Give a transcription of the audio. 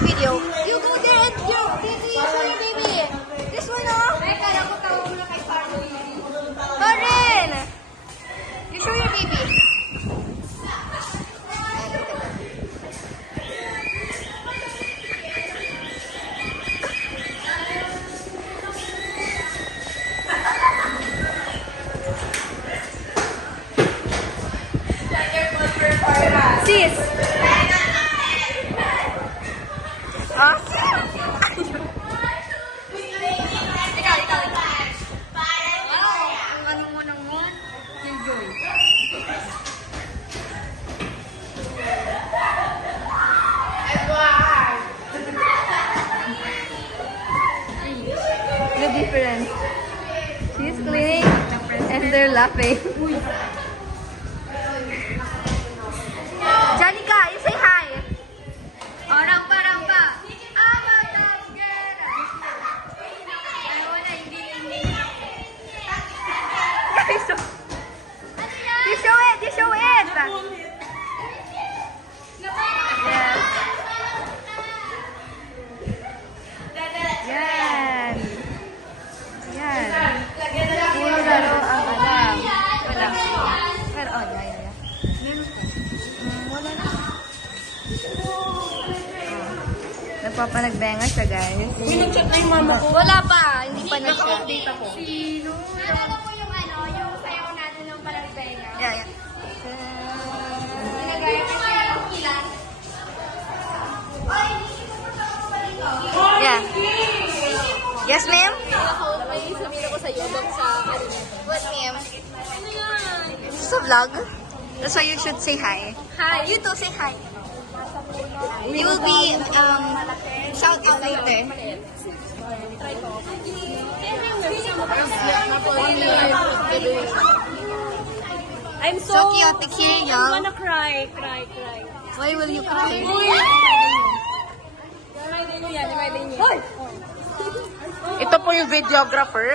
the video. You go there and your baby, show your baby. This one, oh. Lauren! You show your baby. Sis! Ah? Ikaw. Ang ano mo naman? Killjoy. The difference. She's cleaning and they're laughing. Janica, you say hi. Oh, rampa. You show it. Yes. Yan. Puro laro ang alam. Wala. Pero, oh, yeah. Wala na. Nagpapanagbenga siya, guys. Uy, nag-chat na yung mama ko. Wala pa. Hindi pa nag-chat. Naka-update ako. Sino? Naalala ko yung yung sayaw natin ng Panagbenga. Yeah. Nagaya ko siya yung ilan. Yeah. Yes, ma'am? May sabihin ako sa'yo about sa What, ma'am? This is a vlog. That's why you should say hi. Hi. You too, say hi. We will be, shout out later. I'm So chaotic here, I y'all. wanna cry. Why will you cry? Ito po yung videographer.